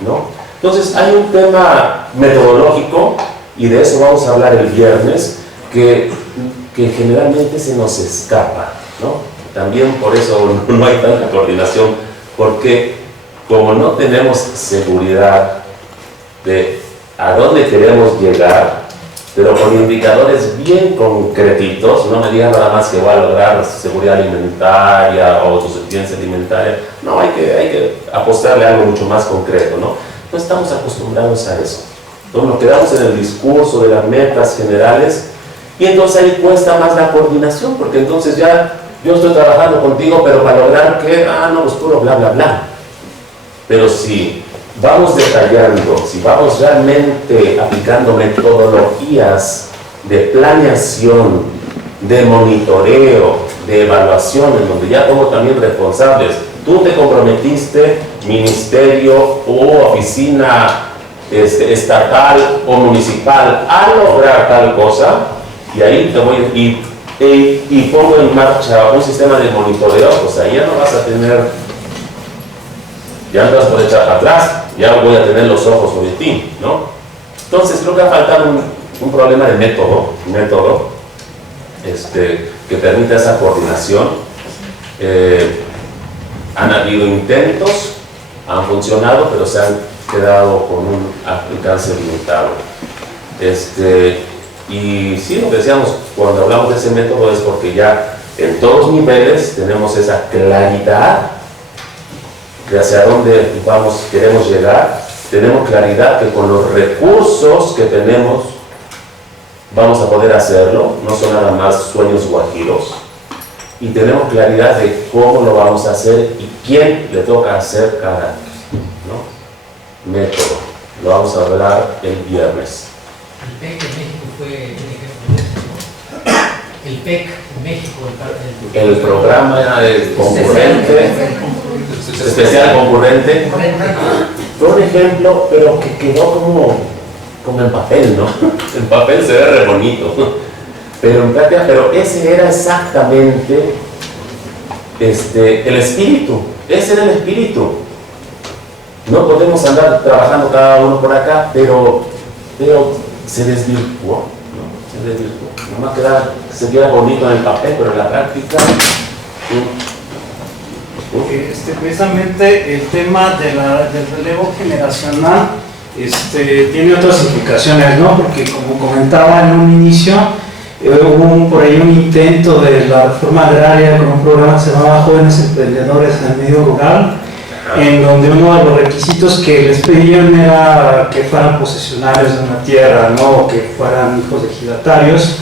¿no? Entonces hay un tema metodológico, y de eso vamos a hablar el viernes, que generalmente se nos escapa, ¿no? También por eso no hay tanta coordinación, porque como no tenemos seguridad de a dónde queremos llegar, pero con indicadores bien concretitos. No me digan nada más que voy a lograr seguridad alimentaria o autosuficiencia alimentaria. No, hay que apostarle a algo mucho más concreto, ¿no? No estamos acostumbrados a eso. Entonces nos quedamos en el discurso de las metas generales y entonces ahí cuesta más la coordinación, porque entonces ya yo estoy trabajando contigo, pero para lograr que, no, pues puro bla, bla, bla. Pero si vamos detallando, si vamos realmente aplicando metodologías de planeación, de monitoreo, de evaluación, en donde ya pongo también responsables. Tú te comprometiste, ministerio o oficina estatal o municipal, a lograr tal cosa, y ahí te voy y pongo en marcha un sistema de monitoreo, pues ahí ya no vas a tener, ya no te vas a poder echar para atrás, ya voy a tener los ojos sobre ti, ¿no? Entonces creo que ha faltado un problema de método que permita esa coordinación. Han habido intentos, han funcionado, pero se han quedado con un alcance limitado. Y sí, lo que decíamos cuando hablamos de ese método es porque ya en todos niveles tenemos esa claridad de hacia dónde queremos llegar. Tenemos claridad que con los recursos que tenemos vamos a poder hacerlo, no son nada más sueños guajiros, y tenemos claridad de cómo lo vamos a hacer y quién le toca hacer cada método. Lo vamos a hablar el viernes. El PEC en México fue un ejemplo de eso, ¿no? El PEC en México, el programa concurrente, especial concurrente, fue un ejemplo, pero que quedó como en papel, ¿no? En papel se ve re bonito, pero en práctica, pero ese era exactamente el espíritu. Ese era el espíritu. No podemos andar trabajando cada uno por acá, pero se desvirtuó, ¿no? Se desvirtuó. Nomás se queda bonito en el papel, pero en la práctica... Precisamente el tema del relevo generacional tiene otras implicaciones, ¿no? Porque como comentaba en un inicio, hubo por ahí un intento de la reforma agraria con un programa que se llamaba Jóvenes Emprendedores en el Medio Rural, en donde uno de los requisitos que les pedían era que fueran posesionarios de una tierra, ¿no? O que fueran hijos de ejidatarios.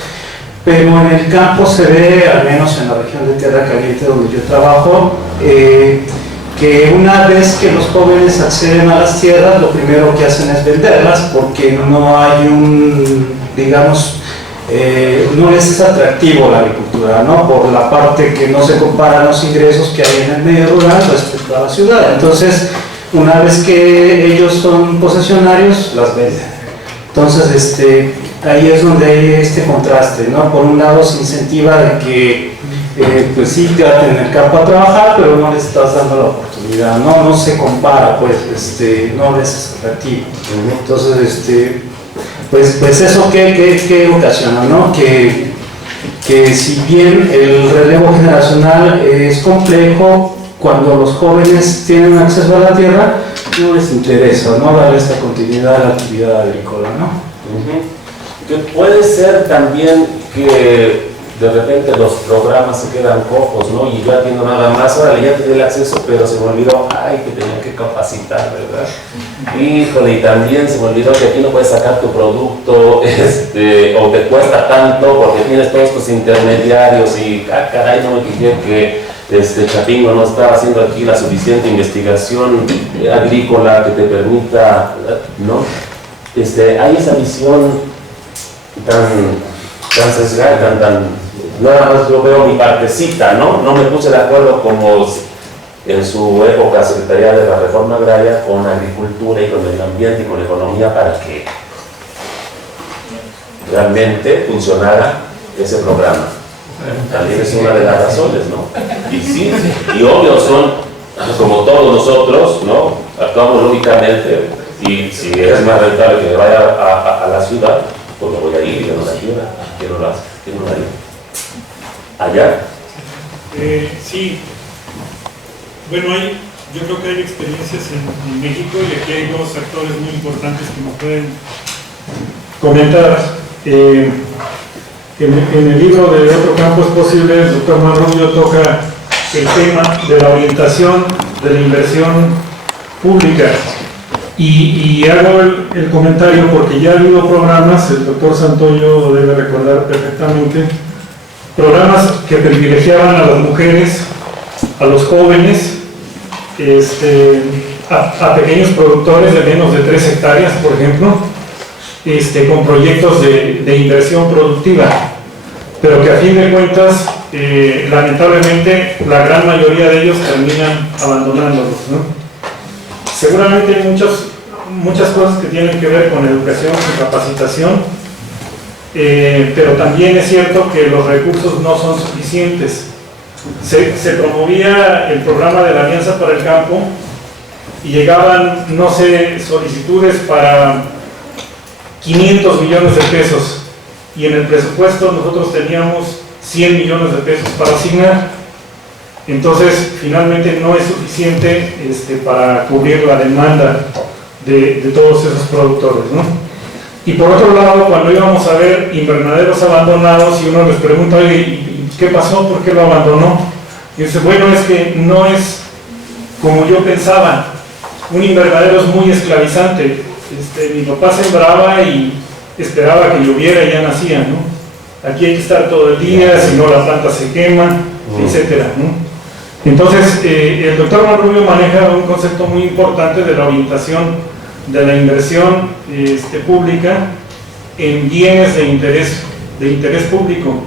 Pero en el campo se ve, al menos en la región de Tierra Caliente donde yo trabajo, que una vez que los jóvenes acceden a las tierras, lo primero que hacen es venderlas porque no hay no les es atractivo la agricultura, ¿no? Por la parte que no se comparan los ingresos que hay en el medio rural respecto a la ciudad. Entonces, una vez que ellos son posesionarios, las venden. Entonces, ahí es donde hay este contraste, ¿no? Por un lado se incentiva de que, pues sí, te van en el campo a trabajar, pero no les estás dando la oportunidad, no se compara, pues, no les es atractivo. Entonces, pues eso que ocasiona, ¿no? Que si bien el relevo generacional es complejo, cuando los jóvenes tienen acceso a la tierra, no les interesa, ¿no? Darle esta continuidad a la actividad agrícola, ¿no? Que puede ser también que de repente los programas se quedan cojos, ¿no? Y ya tengo nada más, ahora ya tenía el acceso, pero se me olvidó, que tenía que capacitar, ¿verdad? Híjole, y también se me olvidó que aquí no puedes sacar tu producto, o te cuesta tanto porque tienes todos tus intermediarios y, caray, no me fijé que Chapingo no estaba haciendo aquí la suficiente investigación agrícola que te permita, ¿no? Hay esa visión tan sesgada, nada más yo veo mi partecita, ¿no? No me puse de acuerdo como en su época Secretaría de la Reforma Agraria con agricultura y con el ambiente y con la economía para que realmente funcionara ese programa. También es una de las razones, ¿no? Y sí, y obvio son, como todos nosotros, ¿no? Actuamos lógicamente, y si es más rentable que me vaya a la ciudad, pues me voy a ir y no la ayuda, que no la ayuda. ¿Allá? Sí. Bueno, yo creo que hay experiencias en México y aquí hay dos actores muy importantes que nos pueden comentar. En el libro de Otro Campo es Posible, el doctor Marrubio toca el tema de la orientación de la inversión pública. Y hago el comentario porque ya ha habido programas, el doctor Santoyo debe recordar perfectamente, programas que privilegiaban a las mujeres, a los jóvenes, a pequeños productores de menos de 3 hectáreas, por ejemplo, con proyectos de inversión productiva, pero que a fin de cuentas, lamentablemente, la gran mayoría de ellos terminan abandonándolos, ¿no? Seguramente hay muchas cosas que tienen que ver con educación y capacitación, pero también es cierto que los recursos no son suficientes. Se promovía el programa de la Alianza para el Campo y llegaban, no sé, solicitudes para 500 millones de pesos, y en el presupuesto nosotros teníamos 100 millones de pesos para asignar. Entonces, finalmente no es suficiente para cubrir la demanda de todos esos productores, ¿no? Y por otro lado, cuando íbamos a ver invernaderos abandonados y uno les pregunta, oye, ¿y qué pasó? ¿Por qué lo abandonó? Y dice, bueno, es que no es como yo pensaba. Un invernadero es muy esclavizante. Mi papá sembraba y esperaba que lloviera y ya nacía, ¿no? Aquí hay que estar todo el día, si no la planta se quema, etcétera, ¿no? Entonces, el doctor Marrubio maneja un concepto muy importante de la orientación de la inversión pública en bienes de interés público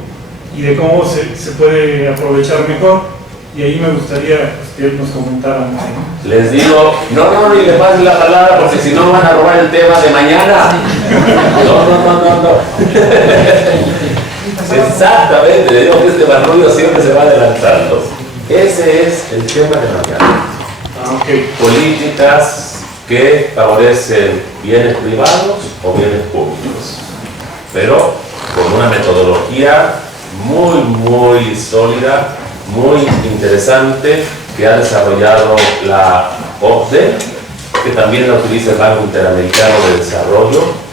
y de cómo se puede aprovechar mejor. Y ahí me gustaría que él nos comentara, ¿no? Les digo, no, ni le pasen la palabra porque si no van a robar el tema de mañana. No. Exactamente, digo que Marrubio siempre se va adelantando. Ese es el tema de mañana. Políticas que favorecen bienes privados o bienes públicos, pero con una metodología muy sólida, muy interesante, que ha desarrollado la OCDE, que también la utiliza el Banco Interamericano de Desarrollo,